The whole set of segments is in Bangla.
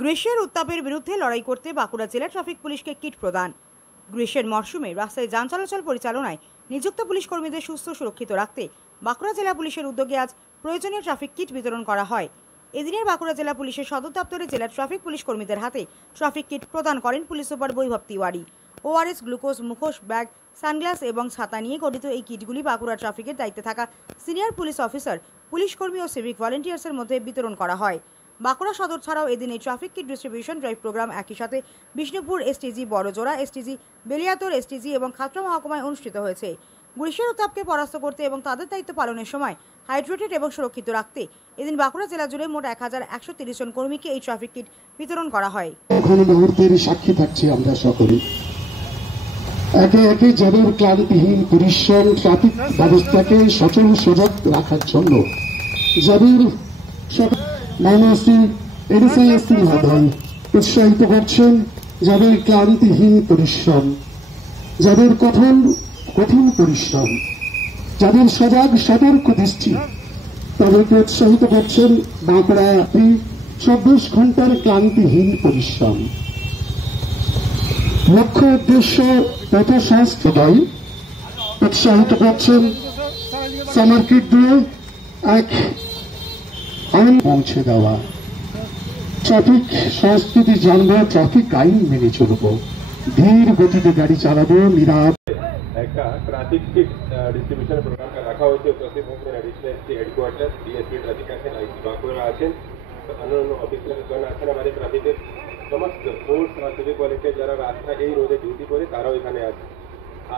গ্রীষ্মের উত্তাপের বিরুদ্ধে লড়াই করতে বাঁকুড়া জেলা ট্রাফিক পুলিশকে কিট প্রদান। গ্রীষ্মের মরশুমে রাস্তায় যান চলাচল পরিচালনায় নিযুক্ত পুলিশ কর্মীদের সুস্থ সুরক্ষিত রাখতে বাঁকুড়া জেলা পুলিশের উদ্যোগে আজ প্রয়োজনীয় ট্রাফিক কিট বিতরণ করা হয়। এদিনের বাঁকুড়া জেলা পুলিশের সদর দপ্তরে জেলা ট্রাফিক পুলিশ কর্মীদের হাতে ট্রাফিক কিট প্রদান করেন পুলিশ সুপার বৈভব তিওয়ারি। ওআরএস, গ্লুকোজ, মুখোশ, ব্যাগ, সানগ্লাস এবং ছাতা নিয়ে গঠিত এই কিটগুলি বাঁকুড়া ট্রাফিকের দায়িত্বে থাকা সিনিয়র পুলিশ অফিসার, পুলিশ কর্মী ও সিভিক ভলেন্টিয়ার্সের মধ্যে বিতরণ করা হয়। বাঁকুড়া সদর ছাড়াও এদিন এই traffic kit distribution drive programme একই সাথে Bishnupur STG, Barjora STG, Beliatore STG এবং খাতড়া মহকুমায় অনুষ্ঠিত হয়েছে। গ্রীষ্মের উত্তাপকে পরাস্ত করতে এবং তাদের দায়িত্ব পালনের সময় হাইড্রেটেড এবং সুরক্ষিত রাখতে এদিন বাঁকুড়া জেলা জুড়ে মোট 1130 জন কর্মীকে এই ট্রাফিক কিট বিতরণ করা হয়। এখন মুহূর্তের সাক্ষী থাকছি আমরা সকলে। একে একে যাদের ক্লান্তিহীন পরিশ্রম ট্রাফিক ব্যবস্থাকে সচল সজাগ রাখার জন্য যাদের উৎসাহিত করছেন, যাদের ক্লান্তিহীন পরিশ্রম, যাদের কঠিন পরিশ্রম, যাদের সজাগ সতর্ক দৃষ্টি, তাদেরকে উৎসাহিত করছেন বাঁকুড়া 24 ঘন্টার ক্লান্তিহীন পরিশ্রম। লক্ষ্য উদ্দেশ্য পথ সংস্থায় উৎসাহিত করছেন সামার কিট দিয়ে এক আইন পৌঁছে দেওয়া। ট্রাফিক সংস্কৃতি জানবো, ট্রাফিক আইন মেনে চলবো, ধীর গতিতে গাড়ি চালাবো, নিরাপদ। একটা ট্রাফিক কিট ডিস্ট্রিবিউশন প্রোগ্রাম রাখা হয়েছে। উপস্থিত হচ্ছেন additional SP headquarter, DSP traffic আছেন, আইসি বাঁকুড়া আছেন, অন্যান্য অফিসারগণ আছেন, আমাদের ট্রাফিকের সমস্ত ফোর্স আর সিভিক ভলেন্টিয়ার যারা রাস্তা এই রোডে ডিউটি করে তারাও এখানে আছে।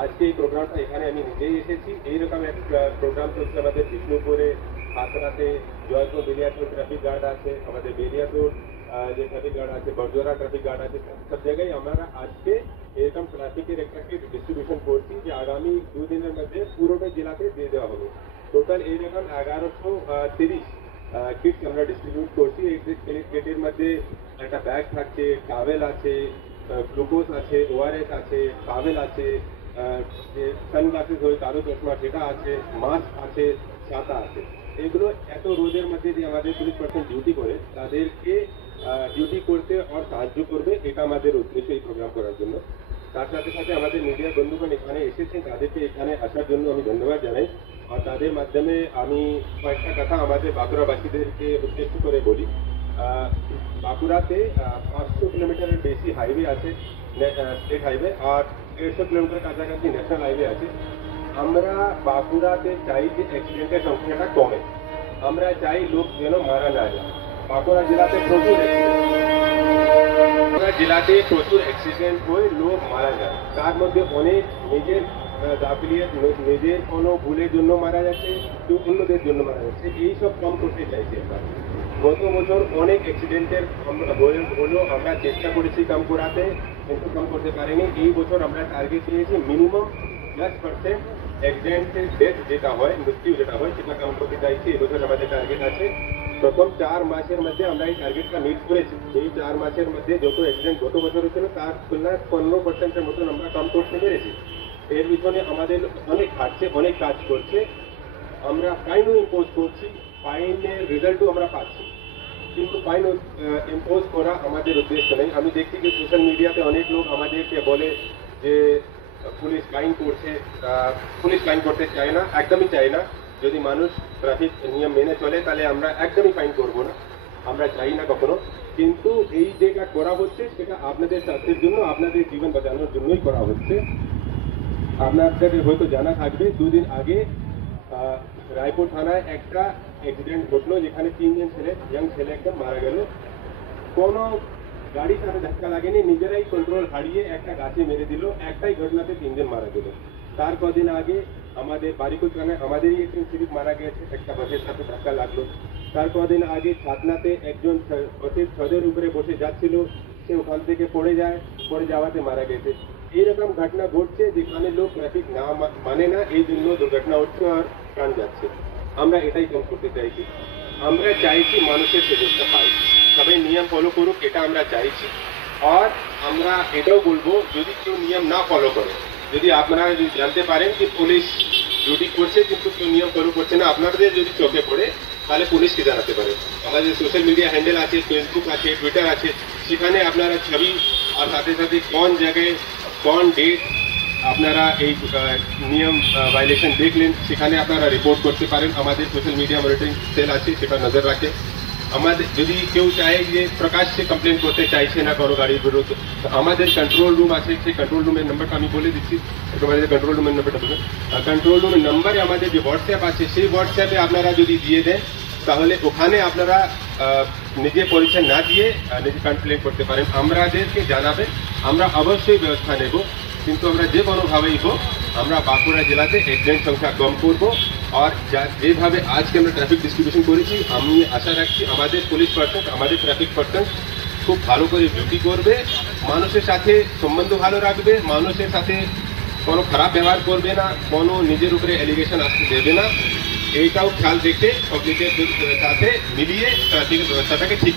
আজকে এই প্রোগ্রামটা এখানে আমি নিজেই এসেছি। এইরকম একটা প্রোগ্রাম চলছে আমাদের বিষ্ণুপুরে, খাতড়াতে, জয়পুর, বেলিয়াপুর ট্রাফিক গার্ড আছে, আমাদের বেলিয়াপুর যে ট্রাফিক গার্ড আছে, বড়জোড়া ট্রাফিক গার্ড আছে, সব জায়গায় আমরা আজকে এরকম ট্রাফিকের একটা কিট ডিস্ট্রিবিউশন করছি যে আগামী 2 দিনের মধ্যে পুরোটা জেলাতে দিয়ে দেওয়া হবে। টোটাল এইরকম 1130 কিটস আমরা ডিস্ট্রিবিউট করছি। এই কিটের মধ্যে একটা ব্যাগ থাকছে, টাওয়েল আছে, গ্লুকোজ আছে, ওআরএস আছে, টাওয়েল আছে, যে সানগ্লাসেস হয়, কালো চশমা সেটা আছে, মাস্ক আছে, ছাতা আছে। এগুলো এত রোদের মধ্যে যে আমাদের পুলিশ পার্সন ডিউটি করে তাদেরকে ডিউটি করতে আর সাহায্য করবে, এটা আমাদের উদ্দেশ্য এই প্রোগ্রাম করার জন্য। তার সাথে সাথে আমাদের মিডিয়া বন্ধুগণ এখানে এসেছেন, তাদেরকে এখানে আসার জন্য আমি ধন্যবাদ জানাই। আর তাদের মাধ্যমে আমি কয়েকটা কথা আমাদের বাঁকুড়াবাসীদেরকে উদ্দেশ্য করে বলি। বাঁকুড়াতে 500 কিলোমিটারের বেশি হাইওয়ে আছে, স্টেট হাইওয়ে, আর 150 কিলোমিটার কাছাকাছি ন্যাশনাল হাইওয়ে আছে। আমরা বাঁকুড়াতে চাই যে অ্যাক্সিডেন্টের সংখ্যাটা কমে, আমরা চাই লোক যেন মারা না যায়। বাঁকুড়া জেলাতে প্রচুর অ্যাক্সিডেন্ট হয়ে লোক মারা যায়, তার মধ্যে অনেক নিজের গাফিলিয়াত, নিজের কোনো ভুলের জন্য মারা যাচ্ছে, কেউ অন্যদের জন্য মারা যাচ্ছে। এইসব কম করতে চাইছি আমরা। গত বছর অনেক অ্যাক্সিডেন্টের হলো, আমরা চেষ্টা করেছি কম করাতে, কিন্তু কম করতে পারিনি। এই বছর আমরা টার্গেট নিয়েছি মিনিমাম 10% অ্যাক্সিডেন্টের ডেথ যেটা হয়, মৃত্যু যেটা হয়, সেটা কম করতে চাইছি। এবছর আমাদের টার্গেট আছে। প্রথম 4 মাসের মধ্যে আমরা এই টার্গেটটা মিট করেছি। এই 4 মাসের মধ্যে যত অ্যাক্সিডেন্ট গত বছর হয়েছিল তার তুলনায় 15%-এর মতন আমরা কম করতে পেরেছি। এর পিছনে আমাদের অনেক খাটছে, অনেক কাজ করছে। আমরা ফাইনও ইম্পোজ করছি, ফাইনের রেজাল্টও আমরা পাচ্ছি, কিন্তু ফাইন ইম্পোজ করা আমাদের উদ্দেশ্য নেই। আমি দেখছি যে সোশ্যাল মিডিয়াতে অনেক লোক আমাদেরকে বলে যে পুলিশ ফাইন করছে, পুলিশ ফাইন করতে চায় না, একদমই চায় না। যদি মানুষ ট্রাফিক নিয়ম মেনে চলে তাহলে আমরা একদমই ফাইন করব না, আমরা চাই না কখনো। কিন্তু এই যেটা করা হচ্ছে সেটা আপনাদের স্বাস্থ্যের জন্য, আপনাদের জীবন বাঁচানোর জন্যই করা হচ্ছে। আপনাদের হয়তো জানা থাকবে 2 দিন আগে রায়পুর থানায় একটা অ্যাক্সিডেন্ট ঘটলো, যেখানে 3 জন ইয়াং ছেলে একদম মারা গেল। কোনো গাড়ির সাথে ধাক্কা লাগেনি, নিজেরাই কন্ট্রোল হারিয়ে একটা গাছে মেরে দিল। একটাই ঘটনাতে 3 জন মারা গেল। তার কদিন আগে আমাদের বারিকুল থানায় আমাদেরই একজন সিভিক মারা গেছে, একটা বাসের সাথে ধাক্কা লাগলো। তার কদিন আগে ছাতনাতে একজন বাসের ছাদের উপরে বসে যাচ্ছিল, সে ওখান থেকে পড়ে যাওয়াতে মারা গেছে। এইরকম ঘটনা ঘটছে যেখানে লোক ট্রাফিক না মানে না, এই জন্য দুর্ঘটনা হচ্ছে আর প্রাণ যাচ্ছে। আমরা এটাই কম করতে চাইছি। আমরা চাইছি মানুষের সুযোগটা পাই, সবাই নিয়ম ফলো করুক, এটা আমরা চাইছি। আর আমরা এটাও বলবো, যদি কেউ নিয়ম না ফলো করে, যদি আপনারা জানতে পারেন যে পুলিশ ডিউটি করছে কিন্তু কেউ নিয়ম ফলো করছে না, আপনাদের যদি চোখে পড়ে তাহলে পুলিশকে জানাতে পারেন। আমাদের সোশ্যাল মিডিয়া হ্যান্ডেল আছে, ফেসবুক আছে, টুইটার আছে, সেখানে আপনারা ছবি আর সাথে সাথে কোন জায়গায় কোন ডেট আপনারা এই নিয়ম ভায়োলেশন দেখলেন সেখানে আপনারা রিপোর্ট করতে পারেন। আমাদের সোশ্যাল মিডিয়া মনিটরিং সেল আছে, সেটা নজর রাখে। আমাদের যদি কেউ চায় যে প্রকাশ্যে কমপ্লেন করতে চাইছে না কোনো গাড়ির বিরুদ্ধে, তো আমাদের কন্ট্রোল রুম আছে, সেই কন্ট্রোল রুমের নাম্বারটা আমি বলে দিচ্ছি। তোমাদের কন্ট্রোল রুমের নাম্বারটা বলবেন। কন্ট্রোল রুমের নাম্বারে আমাদের যে হোয়াটসঅ্যাপ আছে, সেই হোয়াটসঅ্যাপে আপনারা যদি দিয়ে দেন তাহলে ওখানে আপনারা নিজে পরিচয় না দিয়ে নিজে কমপ্লেন করতে পারেন। আমাদেরকে জানাবেন, আমরা অবশ্যই ব্যবস্থা নেব, কিন্তু আমরা যে কোনোভাবেই হোক আমরা বাঁকুড়া জেলাতে অ্যাক্সিডেন্ট সংখ্যা কম করব। আর যেভাবে আজকে আমরা ট্রাফিক ডিস্ট্রিবিউশন করেছি, আমি আশা রাখছি আমাদের পুলিশ পার্সন, আমাদের ট্রাফিক পার্সন খুব ভালো করে ডিউটি করবে, মানুষের সাথে সম্বন্ধ ভালো রাখবে, মানুষের সাথে কোনো খারাপ ব্যবহার করবে না, কোনো নিজের উপরে অ্যালিগেশন আসতে দেবে না। এইটাও খেয়াল রেখে পাবলিকের সাথে মিলিয়ে ট্রাফিক ব্যবস্থাটাকে ঠিক